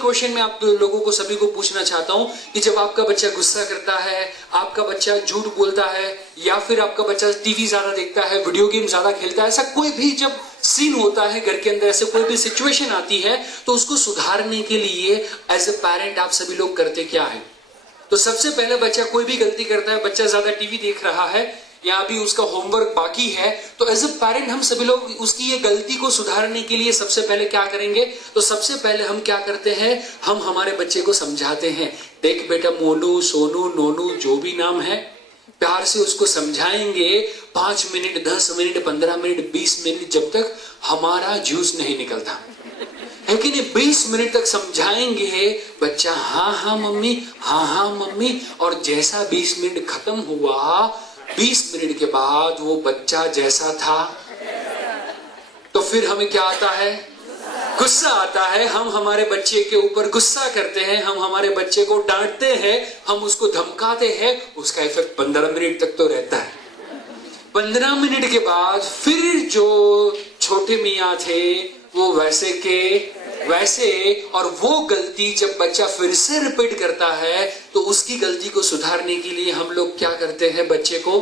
Question मैं आप लोगों को सभी को पूछना चाहता हूं कि जब आपका बच्चा गुस्सा करता है, आपका बच्चा झूठ बोलता है, या फिर आपका बच्चा टीवी ज्यादा देखता है, वीडियो गेम ज्यादा खेलता है, ऐसा कोई भी जब सीन होता है घर के अंदर, ऐसे कोई भी सिचुएशन आती है, तो उसको सुधारने के लिए एज ए पेरेंट आप सभी लोग करते क्या है? तो सबसे पहले बच्चा कोई भी गलती करता है, बच्चा ज्यादा टीवी देख रहा है या अभी उसका होमवर्क बाकी है, तो एज ए पेरेंट हम सभी लोग उसकी ये गलती को सुधारने के लिए सबसे पहले क्या करेंगे? तो सबसे पहले हम क्या करते हैं, हम हमारे बच्चे को समझाते हैं। देख बेटा, मोनू, सोनू, नोनू, जो भी नाम है, प्यार से उसको समझाएंगे 5 मिनट, 10 मिनट, 15 मिनट, 20 मिनट, जब तक हमारा जूस नहीं निकलता है कि नहीं। 20 मिनट तक समझाएंगे, बच्चा हाँ हाँ मम्मी, हाँ हाँ मम्मी, और जैसा 20 मिनट खत्म हुआ, 20 मिनट के बाद वो बच्चा जैसा था, तो फिर हमें क्या आता है? गुस्सा आता है। हम हमारे बच्चे के ऊपर गुस्सा करते हैं, हम हमारे बच्चे को डांटते हैं, हम उसको धमकाते हैं। उसका इफेक्ट 15 मिनट तक तो रहता है। 15 मिनट के बाद फिर जो छोटे मियाँ थे वो वैसे के वैसे, और वो गलती जब बच्चा फिर से रिपीट करता है, तो उसकी गलती को सुधारने के लिए हम लोग क्या करते हैं? बच्चे को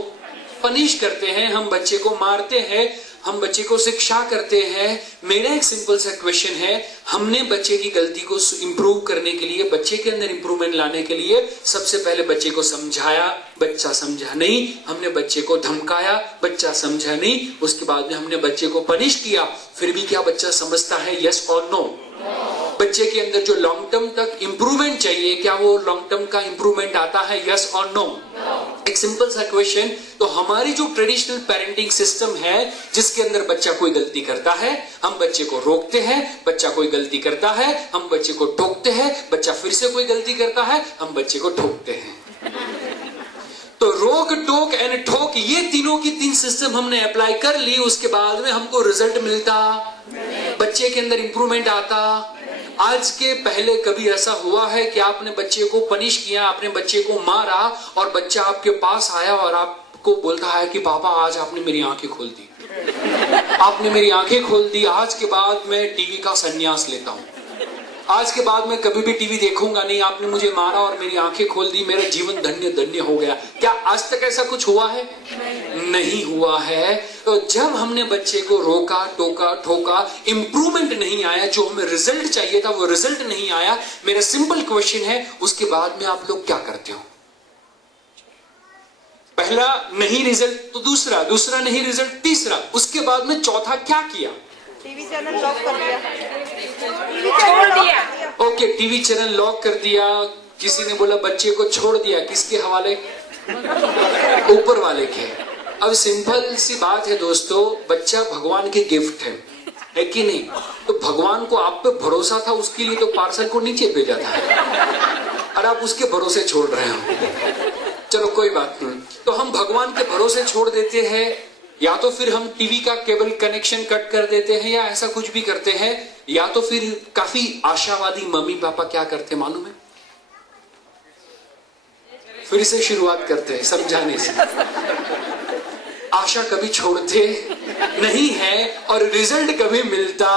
पनिश करते हैं, हम बच्चे को मारते हैं, हम बच्चे को शिक्षा करते हैं। मेरा एक सिंपल सा क्वेश्चन है, हमने बच्चे की गलती को इंप्रूव करने के लिए, बच्चे के अंदर इंप्रूवमेंट लाने के लिए सबसे पहले बच्चे को समझाया, बच्चा समझा नहीं, हमने बच्चे को धमकाया, बच्चा समझा नहीं, उसके बाद में हमने बच्चे को पनिश किया, फिर भी क्या बच्चा समझता है? यस और नो? बच्चे के अंदर जो लॉन्ग टर्म तक इंप्रूवमेंट चाहिए, क्या वो लॉन्ग टर्म का इंप्रूवमेंट आता है? यस और नो? एक सिंपल सा क्वेश्चन। तो हमारी जो ट्रेडिशनल पेरेंटिंग सिस्टम है, जिसके अंदर बच्चा कोई गलती करता है, हम बच्चे को रोकते हैं, बच्चा कोई गलती करता है, हम बच्चे को टोकते हैं, बच्चा फिर से कोई गलती करता है, हम बच्चे को ठोकते हैं। तो रोक, टोक एंड ठोक, ये तीनों की 3 सिस्टम हमने अप्लाई कर ली, उसके बाद में हमको रिजल्ट मिलता, बच्चे के अंदर इंप्रूवमेंट आता। आज के पहले कभी ऐसा हुआ है कि आपने बच्चे को पनिश किया, आपने बच्चे को मारा, और बच्चा आपके पास आया और आपको बोलता है कि पापा आज आपने मेरी आंखें खोल दी, आपने मेरी आंखें खोल दी, आज के बाद मैं टीवी का संन्यास लेता हूं, आज के बाद मैं कभी भी टीवी देखूंगा नहीं, आपने मुझे मारा और मेरी आंखें खोल दी, मेरा जीवन धन्य धन्य हो गया। क्या आज तक ऐसा कुछ हुआ है? नहीं हुआ है। तो जब हमने बच्चे को रोका, टोका, ठोका, इंप्रूवमेंट नहीं आया, जो हमें रिजल्ट चाहिए था वो रिजल्ट नहीं आया, मेरा सिंपल क्वेश्चन है, उसके बाद में आप लोग क्या करते हो? पहला नहीं रिजल्ट, तो दूसरा नहीं रिजल्ट, तीसरा, उसके बाद में चौथा क्या किया? टीवी चैनल लॉक कर दिया, छोड़ दिया। ओके, टीवी चैनल लॉक कर दिया। किसी ने बोला बच्चे को छोड़ दिया, किसके हवाले? ऊपर वाले के। अब सिंपल सी बात है दोस्तों, बच्चा भगवान के गिफ्ट है कि नहीं? तो भगवान को आप पे भरोसा था, उसके लिए तो पार्सल को नीचे भेजा था, और आप उसके भरोसे छोड़ रहे हो। चलो कोई बात नहीं। तो हम भगवान के भरोसे छोड़ देते हैं, या तो फिर हम टीवी का केबल कनेक्शन कट कर देते हैं, या ऐसा कुछ भी करते हैं, या तो फिर काफी आशावादी मम्मी पापा क्या करते हैं मालूम है? फिर से शुरुआत करते हैं समझाने से। आशा कभी छोड़ते नहीं है और रिजल्ट कभी मिलता।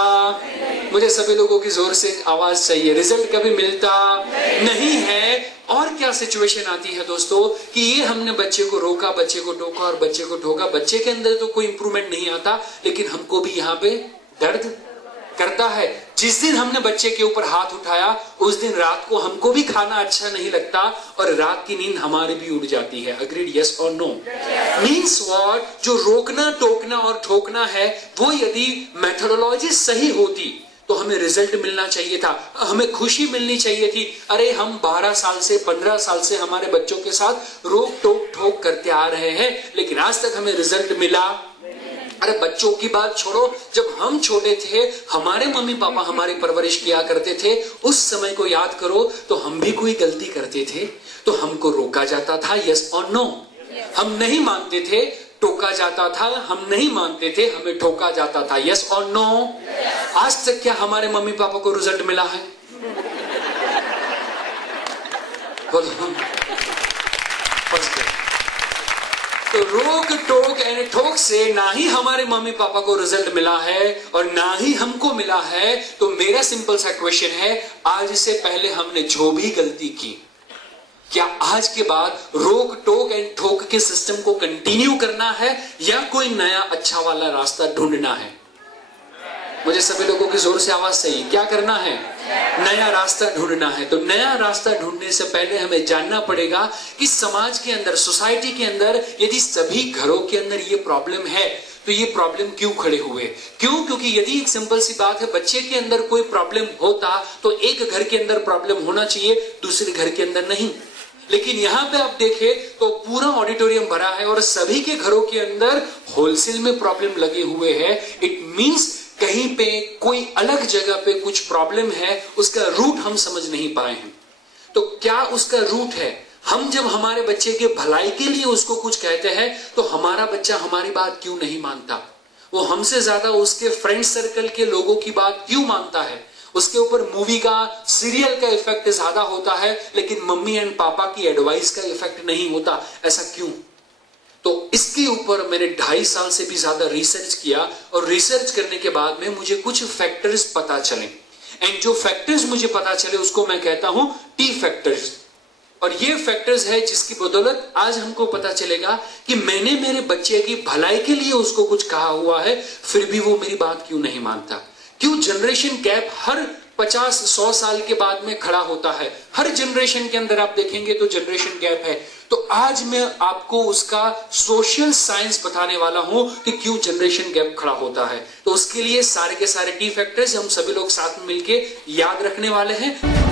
मुझे सभी लोगों की जोर से आवाज चाहिए। रिजल्ट कभी मिलता नहीं है। और क्या सिचुएशन आती है दोस्तों कि ये हमने बच्चे को रोका, बच्चे को टोका और बच्चे को ठोका, बच्चे के अंदर तो कोई इंप्रूवमेंट नहीं आता, लेकिन हमको भी यहाँ पे दर्द करता है। जिस दिन हमने बच्चे के ऊपर हाथ उठाया, उस दिन रात को हमको भी खाना अच्छा नहीं लगता और रात की नींद हमारी भी उड़ जाती है। अग्रीड? यस और नो? Means what? जो रोकना, टोकना और ठोकना है, वो यदि मेथोडोलॉजी सही होती तो हमें रिजल्ट मिलना चाहिए था, हमें खुशी मिलनी चाहिए थी। अरे हम 12 साल से 15 साल से हमारे बच्चों के साथ रोक टोक ठोक करते आ रहे हैं, लेकिन आज तक हमें रिजल्ट मिला? अरे बच्चों की बात छोड़ो, जब हम छोटे थे, हमारे मम्मी पापा हमारी परवरिश किया करते थे, उस समय को याद करो तो हम भी कोई गलती करते थे तो हमको रोका जाता था, यस और नो? हम नहीं मानते थे, टोका जाता था, हम नहीं मानते थे, हमें ठोका जाता था, यस और नो? आज तक क्या हमारे मम्मी पापा को रिजल्ट मिला है? बोलो। तो रोक टोक एंड ठोक से ना ही हमारे मम्मी पापा को रिजल्ट मिला है और ना ही हमको मिला है। तो मेरा सिंपल सा क्वेश्चन है, आज से पहले हमने जो भी गलती की, क्या आज के बाद रोक टोक एंड ठोक के सिस्टम को कंटिन्यू करना है या कोई नया अच्छा वाला रास्ता ढूंढना है? मुझे सभी लोगों की जोर से आवाज चाहिए। क्या करना है? नया रास्ता ढूंढना है। तो नया रास्ता ढूंढने से पहले हमें जानना पड़ेगा कि समाज के अंदर, सोसाइटी के अंदर यदि सभी घरों के अंदर ये प्रॉब्लम है तो ये प्रॉब्लम क्यों खड़े हुए? क्यों? क्योंकि यदि एक सिंपल सी बात है, बच्चे के अंदर कोई प्रॉब्लम होता तो एक घर के अंदर प्रॉब्लम होना चाहिए, दूसरे घर के अंदर नहीं। लेकिन यहां पे आप देखें तो पूरा ऑडिटोरियम भरा है और सभी के घरों के अंदर होलसेल में प्रॉब्लम लगे हुए हैं। इट मींस कहीं पे कोई अलग जगह पे कुछ प्रॉब्लम है, उसका रूट हम समझ नहीं पाए हैं। तो क्या उसका रूट है? हम जब हमारे बच्चे के भलाई के लिए उसको कुछ कहते हैं तो हमारा बच्चा हमारी बात क्यों नहीं मानता? वो हमसे ज्यादा उसके फ्रेंड सर्कल के लोगों की बात क्यों मानता है? उसके ऊपर मूवी का, सीरियल का इफेक्ट ज्यादा होता है, लेकिन मम्मी एंड पापा की एडवाइस का इफेक्ट नहीं होता। ऐसा क्यों? तो इसके ऊपर मैंने 2.5 साल से भी ज्यादा रिसर्च किया और रिसर्च करने के बाद में मुझे कुछ फैक्टर्स पता चले। एंड जो फैक्टर्स मुझे पता चले उसको मैं कहता हूं टी फैक्टर्स। और ये फैक्टर्स है जिसकी बदौलत आज हमको पता चलेगा कि मैंने मेरे बच्चे की भलाई के लिए उसको कुछ कहा हुआ है, फिर भी वो मेरी बात क्यों नहीं मानता। क्यों जनरेशन गैप हर 50-100 साल के बाद में खड़ा होता है? हर जनरेशन के अंदर आप देखेंगे तो जनरेशन गैप है। तो आज मैं आपको उसका सोशल साइंस बताने वाला हूं कि क्यों जनरेशन गैप खड़ा होता है। तो उसके लिए सारे के सारे टी फैक्टर्स हम सभी लोग साथ में मिलके याद रखने वाले हैं।